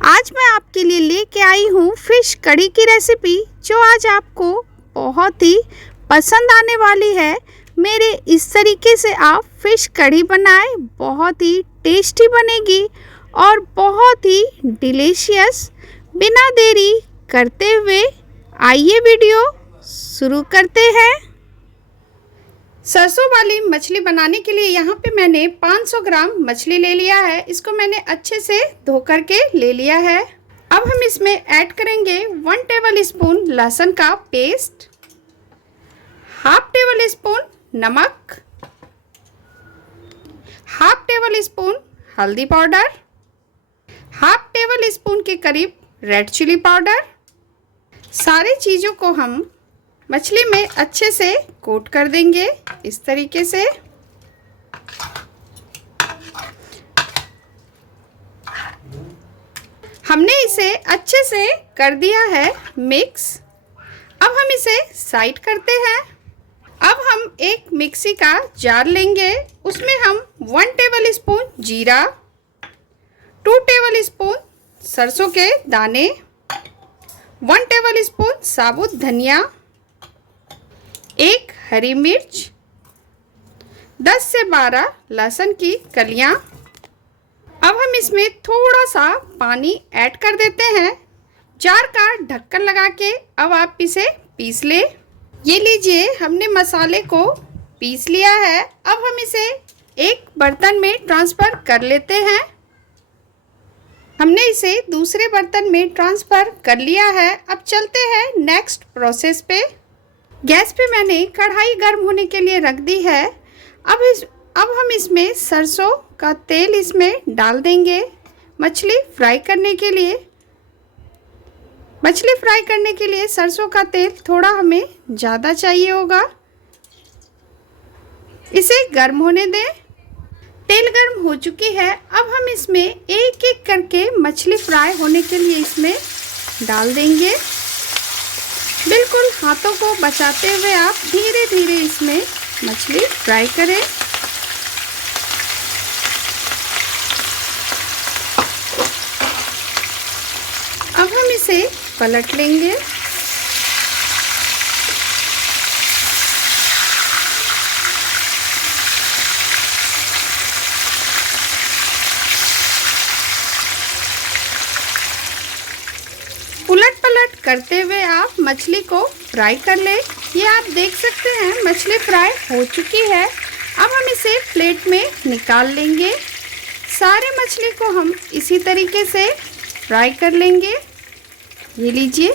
आज मैं आपके लिए लेके आई हूँ फ़िश कढ़ी की रेसिपी, जो आज आपको बहुत ही पसंद आने वाली है। मेरे इस तरीके से आप फ़िश कढ़ी बनाएं, बहुत ही टेस्टी बनेगी और बहुत ही डिलीशियस। बिना देरी करते हुए आइए वीडियो शुरू करते हैं। सरसों वाली मछली बनाने के लिए यहाँ पे मैंने 500 ग्राम मछली ले लिया है। इसको मैंने अच्छे से धो करके ले लिया है। अब हम इसमें ऐड करेंगे 1 टेबल स्पून लहसुन का पेस्ट, हाफ टेबल स्पून नमक, हाफ टेबल स्पून हल्दी पाउडर, हाफ टेबल स्पून के करीब रेड चिली पाउडर। सारी चीज़ों को हम मछली में अच्छे से कोट कर देंगे इस तरीके से। हमने इसे अच्छे से कर दिया है मिक्स। अब हम इसे साइड करते हैं। अब हम एक मिक्सी का जार लेंगे, उसमें हम 1 टेबल स्पून जीरा, 2 टेबल स्पून सरसों के दाने, 1 टेबल स्पून साबुत धनिया, 1 हरी मिर्च, 10 से 12 लहसुन की कलियां। अब हम इसमें थोड़ा सा पानी ऐड कर देते हैं। जार का ढक्कन लगा के अब आप इसे पीस ले। ये लीजिए, हमने मसाले को पीस लिया है। अब हम इसे एक बर्तन में ट्रांसफ़र कर लेते हैं। हमने इसे दूसरे बर्तन में ट्रांसफ़र कर लिया है। अब चलते हैं नेक्स्ट प्रोसेस पे। गैस पे मैंने कढ़ाई गर्म होने के लिए रख दी है। अब हम इसमें सरसों का तेल इसमें डाल देंगे मछली फ्राई करने के लिए। मछली फ्राई करने के लिए सरसों का तेल थोड़ा हमें ज़्यादा चाहिए होगा। इसे गर्म होने दें। तेल गर्म हो चुकी है। अब हम इसमें एक एक करके मछली फ्राई होने के लिए इसमें डाल देंगे। बिल्कुल हाथों को बचाते हुए आप धीरे धीरे इसमें मछली फ्राई करें। अब हम इसे पलट लेंगे। उलट पलट करते हुए आप मछली को फ्राई कर ले। ये आप देख सकते हैं मछली फ्राई हो चुकी है। अब हम इसे प्लेट में निकाल लेंगे। सारे मछली को हम इसी तरीके से फ्राई कर लेंगे। ये लीजिए,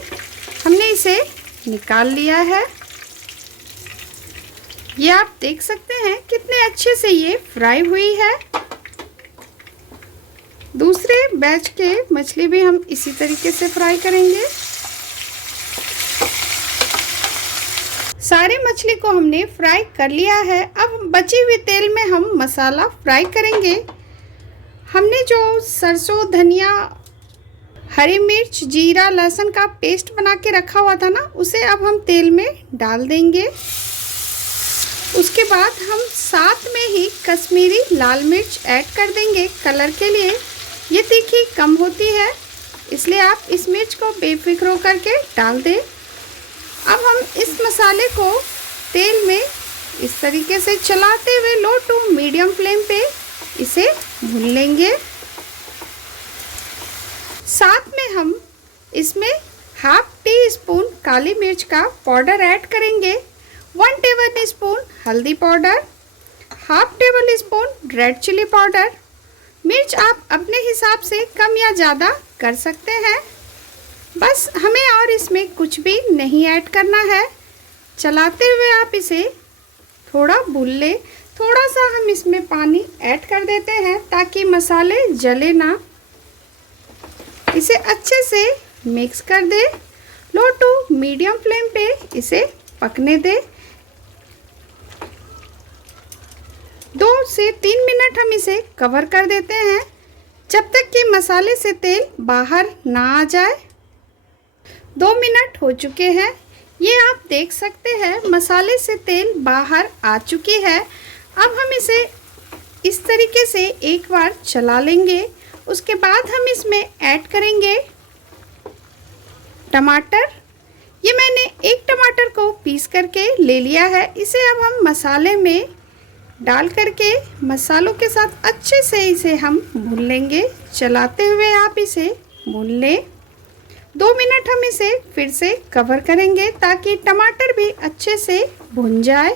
हमने इसे निकाल लिया है। ये आप देख सकते हैं कितने अच्छे से ये फ्राई हुई है। दूसरे बैच के मछली भी हम इसी तरीके से फ्राई करेंगे। सारे मछली को हमने फ्राई कर लिया है। अब बची हुई तेल में हम मसाला फ्राई करेंगे। हमने जो सरसों, धनिया, हरी मिर्च, जीरा, लहसुन का पेस्ट बना के रखा हुआ था ना, उसे अब हम तेल में डाल देंगे। उसके बाद हम साथ में ही कश्मीरी लाल मिर्च ऐड कर देंगे कलर के लिए। ये तीखी कम होती है, इसलिए आप इस मिर्च को बेफिक्र होकर के डाल दें। अब हम इस मसाले को तेल में इस तरीके से चलाते हुए लो टू मीडियम फ्लेम पे इसे भून लेंगे। साथ में हम इसमें हाफ टी स्पून काली मिर्च का पाउडर ऐड करेंगे, 1 टेबल स्पून हल्दी powder, half tablespoon red chilli powder. मिर्च आप अपने हिसाब से कम या ज़्यादा कर सकते हैं। बस हमें और इसमें कुछ भी नहीं ऐड करना है। चलाते हुए आप इसे थोड़ा भून लें। थोड़ा सा हम इसमें पानी ऐड कर देते हैं ताकि मसाले जले ना। इसे अच्छे से मिक्स कर दे। लो टू मीडियम फ्लेम पे इसे पकने दे। 2 से 3 मिनट हम इसे कवर कर देते हैं, जब तक कि मसाले से तेल बाहर ना आ जाए। 2 मिनट हो चुके हैं। ये आप देख सकते हैं मसाले से तेल बाहर आ चुकी है। अब हम इसे इस तरीके से एक बार चला लेंगे उसके बाद हम इसमें ऐड करेंगे टमाटर। ये मैंने एक टमाटर को पीस करके ले लिया है। इसे अब हम मसाले में डाल करके मसालों के साथ अच्छे से इसे हम भून लेंगे। चलाते हुए आप इसे भून लें। 2 मिनट हम इसे फिर से कवर करेंगे ताकि टमाटर भी अच्छे से भुन जाए।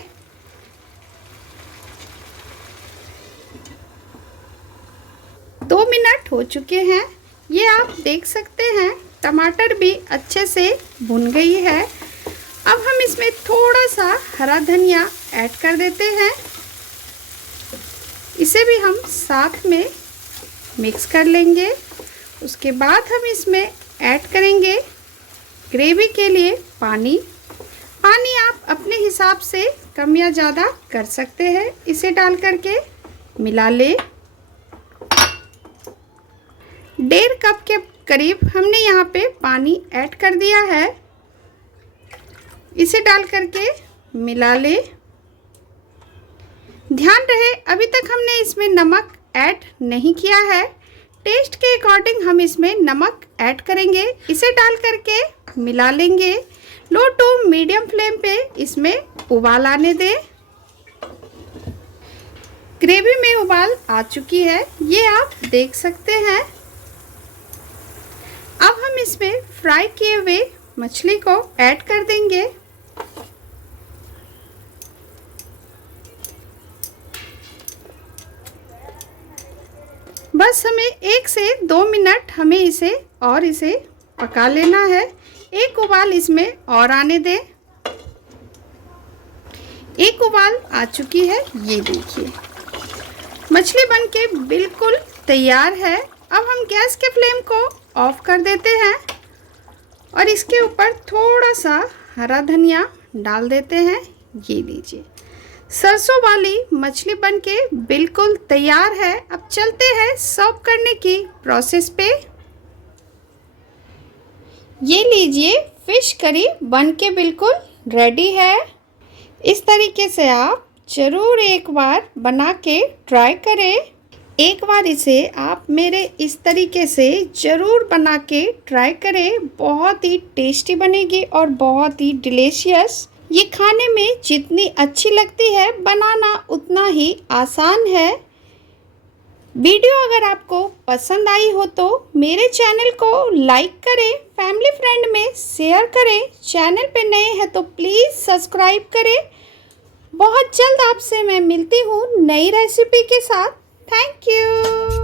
दो मिनट हो चुके हैं। ये आप देख सकते हैं टमाटर भी अच्छे से भुन गई है। अब हम इसमें थोड़ा सा हरा धनिया ऐड कर देते हैं। इसे भी हम साथ में मिक्स कर लेंगे। उसके बाद हम इसमें ऐड करेंगे ग्रेवी के लिए पानी। पानी आप अपने हिसाब से कम या ज़्यादा कर सकते हैं। इसे डाल करके मिला ले। 1.5 कप के करीब हमने यहाँ पे पानी ऐड कर दिया है। इसे डाल करके मिला ले। ध्यान रहे अभी तक हमने इसमें नमक ऐड नहीं किया है। टेस्ट के अकॉर्डिंग हम इसमें नमक ऐड करेंगे। इसे डाल करके मिला लेंगे। लो टू मीडियम फ्लेम पे इसमें उबाल आने दें। ग्रेवी में उबाल आ चुकी है, ये आप देख सकते हैं। अब हम इसमें फ्राई किए हुए मछली को ऐड कर देंगे। बस हमें 1 से 2 मिनट हमें इसे पका लेना है। एक उबाल इसमें और आने दें। एक उबाल आ चुकी है, ये देखिए मछली बनके बिल्कुल तैयार है। अब हम गैस के फ्लेम को ऑफ कर देते हैं और इसके ऊपर थोड़ा सा हरा धनिया डाल देते हैं। ये लीजिए सरसों वाली मछली बनके बिल्कुल तैयार है। अब चलते हैं सर्व करने की प्रोसेस पे। ये लीजिए फिश करी बनके बिल्कुल रेडी है। इस तरीके से आप ज़रूर एक बार बना के ट्राई करें। एक बार इसे आप मेरे इस तरीके से ज़रूर बना के ट्राई करें। बहुत ही टेस्टी बनेगी और बहुत ही डिलीशियस। ये खाने में जितनी अच्छी लगती है बनाना उतना ही आसान है। वीडियो अगर आपको पसंद आई हो तो मेरे चैनल को लाइक करें, फैमिली फ्रेंड में शेयर करें। चैनल पे नए हैं तो प्लीज़ सब्सक्राइब करें। बहुत जल्द आपसे मैं मिलती हूँ नई रेसिपी के साथ। Thank you.